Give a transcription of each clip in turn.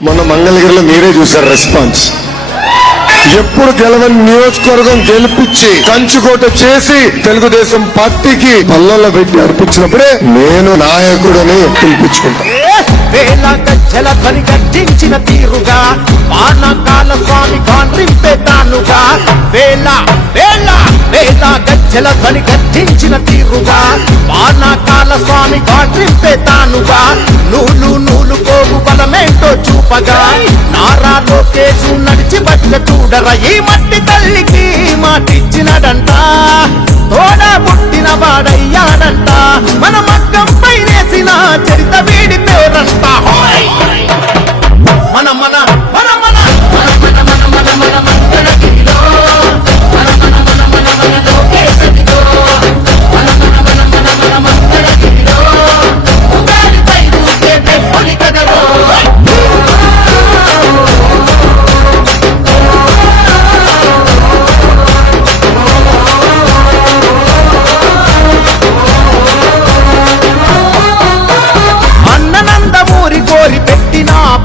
మొన్న మంగళగిరిలో మీరే చూసారు రెస్పాన్స్. ఎప్పుడు గెలవని నియోజకవర్గం గెలిపించి కంచుకోట చేసి తెలుగుదేశం పార్టీకి పల్లెల్లో పెట్టి అర్పించినప్పుడే నేను నాయకుడని పిలిపించుకుంటాను. వేల గజ్జల ధ్వని గర్జించిన తీరుగా వానకాల స్వామి కాంట్రింపేతానుగా వేల వేల వేల గజ్జల ధ్వని గర్జించిన తీరుగా వానకాల స్వామి కాంట్రింపేతానుగా నూలు నూలు పోగు బలమేంటో చూపగా నారా లోకేశు నడిచి బట్ల చూడరా ఈ మట్టి తల్లికి మాటిచ్చినడంట తోడ పుట్టిన వాడయ్యాడంట మన మగ్గం పైనేసిన చరిత వీడి పేరంట మన మన మన మన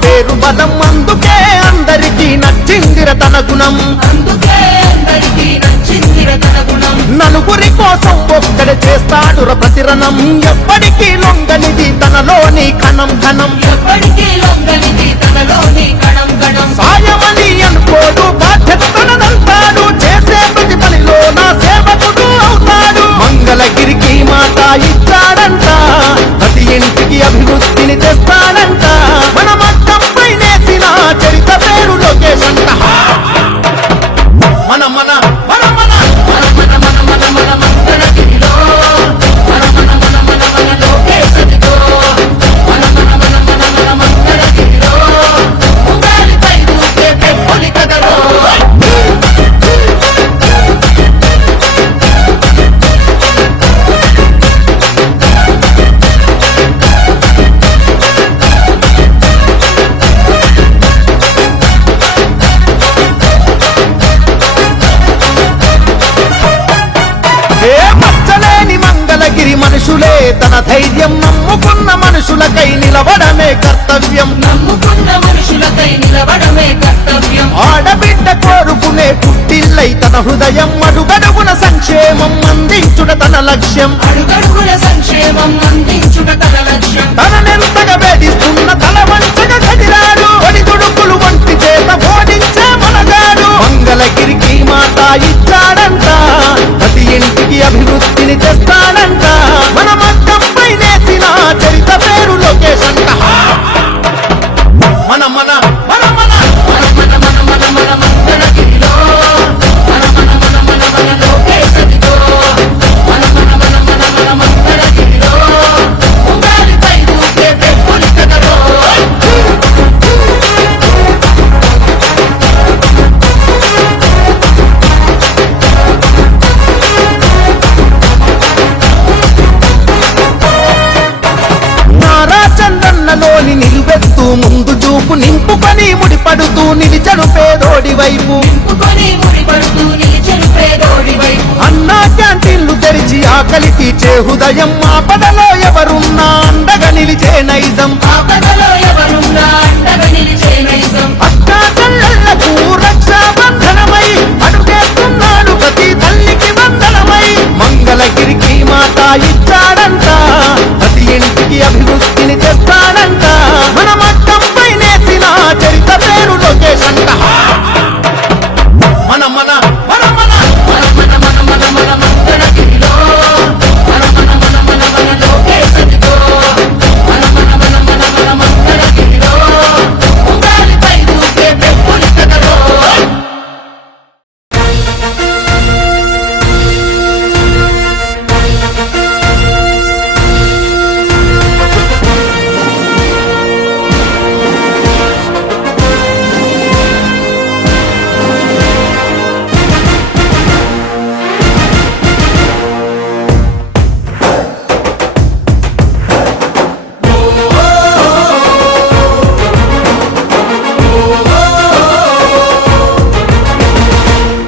పేరు బలం అందుకే అందరికీ నచ్చిందిర తన గుణం నలుగురి కోసం ఒక్కడే చేస్తాడు ప్రతిరణం ఎప్పటికీ లొంగనిది తనలోని కణం కణం సాయమని అనుకోడు బాధ్యత తనదంతాడు చేసే ప్రతి పనిలో నా సేవకుడు అవుతాడు మంగళగిరికి మాట ఇచ్చాడంట ప్రతి ఇంటికి అభివృద్ధిని తెస్తాడంట మన మట్టం పైనేసిన చరిత పేరు లోకేశ్ అంట మన మన మన మన మనుషులే తన ధైర్యం నమ్ముకున్న మనుషులకై నిలబడమే కర్తవ్యం ఆడబిడ్డ కోరుకునే పుట్టిల్లై తన హృదయం అడుగడుగున సంక్షేమం అందించుట తన లక్ష్యం తననెంతగా వేధిస్తున్న తల వంచగా కదిలాడు ఒడిదుడుకులు వంటి చేత ఓడించే మనగాడు మంగళగిరికి మాట ఇచ్చాడంట ప్రతి ఇంటికి అభివృద్ధిని తెస్తాడంట మన మగ్గం పైనేసిన చరిత పేరు లోకేశ్ అంట మన మన మన మన నిలువెత్తు ముందు చూపు నింపుకొని ముడిపడుతూ నిలిచడు పేదోడి వైపు అన్నా క్యాంటీన్లు తెరిచి ఆకలి తీర్చే హృదయం ఆపదలో ఎవరున్నా అండగా నిలిచే నైజం అక్కా చెల్లెళ్లకు రక్షాబంధనమై అడుగేస్తున్నాడు ప్రతి తల్లికి వందనమై మంగళగిరికి మాట ఇచ్చాడంట ప్రతి ఇంటికి అభివృద్ధిని తెస్తాడంట మన మట్టం పైనేసిన చరిత పేరు లోకేశ్ అంట మన మన మన మన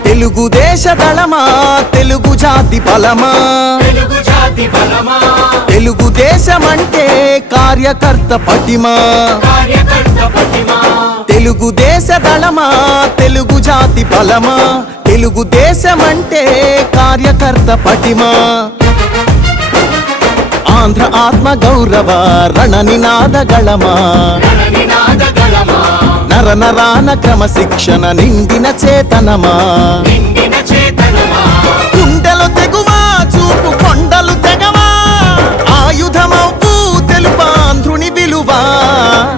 తెలుగుదేశ దళమా తెలుగు జాతి బలమా తెలుగుదేశమంటే కార్యకర్త పటిమా దళమా తెలుగు జాతి బలమా తెలుగుదేశమంటే కార్యకర్త పటిమా ఆంధ్ర ఆత్మ గౌరవ రణ నినాద గళమా నర నరాన క్రమశిక్షణ నిండిన చేతనమా గుండెలు తెగువా చూపు కొండలు తెగవా ఆయుధమవ్వు తెలుపాంధ్రుని విలువా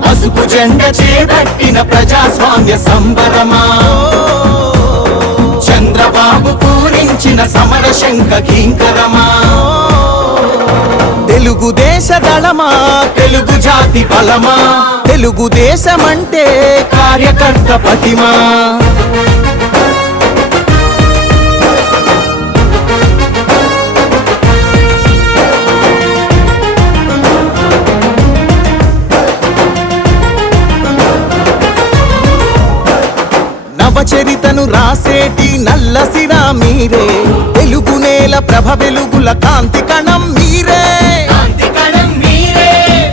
పసుపు జెండ చేపట్టిన ప్రజాస్వామ్య సంబరమా చంద్రబాబు పూరించిన సమర శంఖ కింకరమా తెలుగుదేశ దళమా తెలుగు జాతి బలమా తెలుగుదేశమంటే కార్యకర్త పటిమా నవచరితను రాసేటి నల్లసిరా మీరే తెలుగు నేల ప్రభ వెలుగుల కాంతి కణం మీరే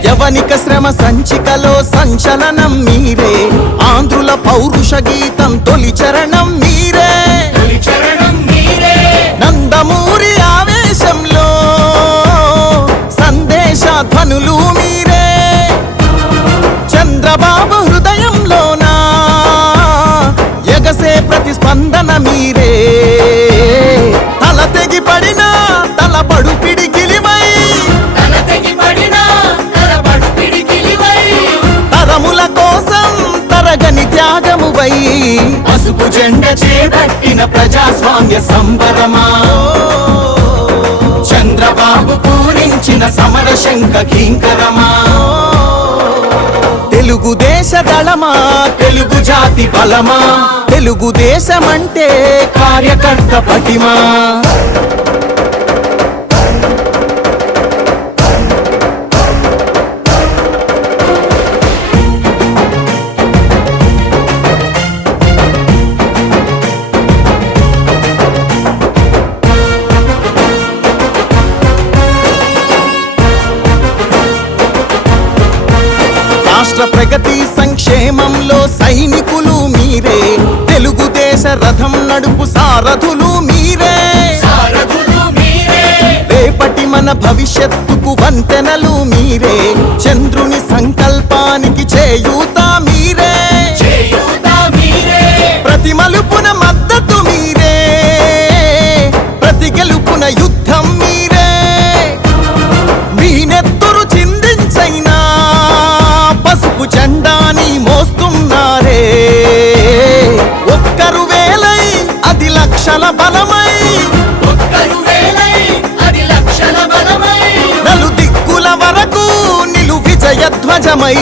యవనిక శ్రమ సంచికలో సంచలనం మీరే ఆంధ్రుల పౌరుష గీతం తొలి చరణం మీరే నందమూరి ఆవేశంలో సందేశ ధ్వనులు మీరే చంద్రబాబు హృదయంలోనా ఎగసే ప్రతిస్పందన మీరే తల తెగి పడినా తలపడు పిడికిలివై తరముల కోసం తరగని త్యాగమువై పసుపు జెండ చేపట్టిన ప్రజాస్వామ్య సంబరమా చంద్రబాబు పూరించిన సమర శంఖ కింకరమా తెలుగుదేశ దళమా తెలుగు జాతి బలమా తెలుగుదేశమంటే కార్యకర్త పటిమా రాష్ట్ర ప్రగతి సంక్షేమంలో సైనికులు మీరే తెలుగుదేశ రథం నడుపు సారథులు మీరే రేపటి మన భవిష్యత్తుకు వంతెనలు మీరే చంద్రుని సంకల్పానికి చేయూత మీరే ప్రతి మలుపున మద్దతు మీరే ప్రతి గెలుపున యుద్ధం మీరే మీ నెత్తురు చిందించైనా పసుపు జెండాని మోస్తున్నారే ఒక్కరు వేలై అది లక్షల బలమై నలు దిక్కుల వరకు నిలు విజయ ధ్వజమై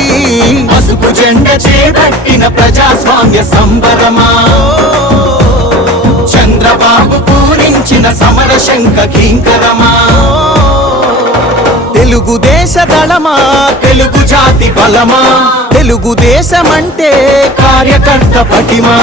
పసుపు జెండ చేపట్టిన ప్రజాస్వామ్య సంబరమా చంద్రబాబు పూరించిన సమర శంఖ కింకరమా తెలుగుదేశ దళమా తెలుగు జాతి బలమా తెలుగుదేశమంటే కార్యకర్త పటిమా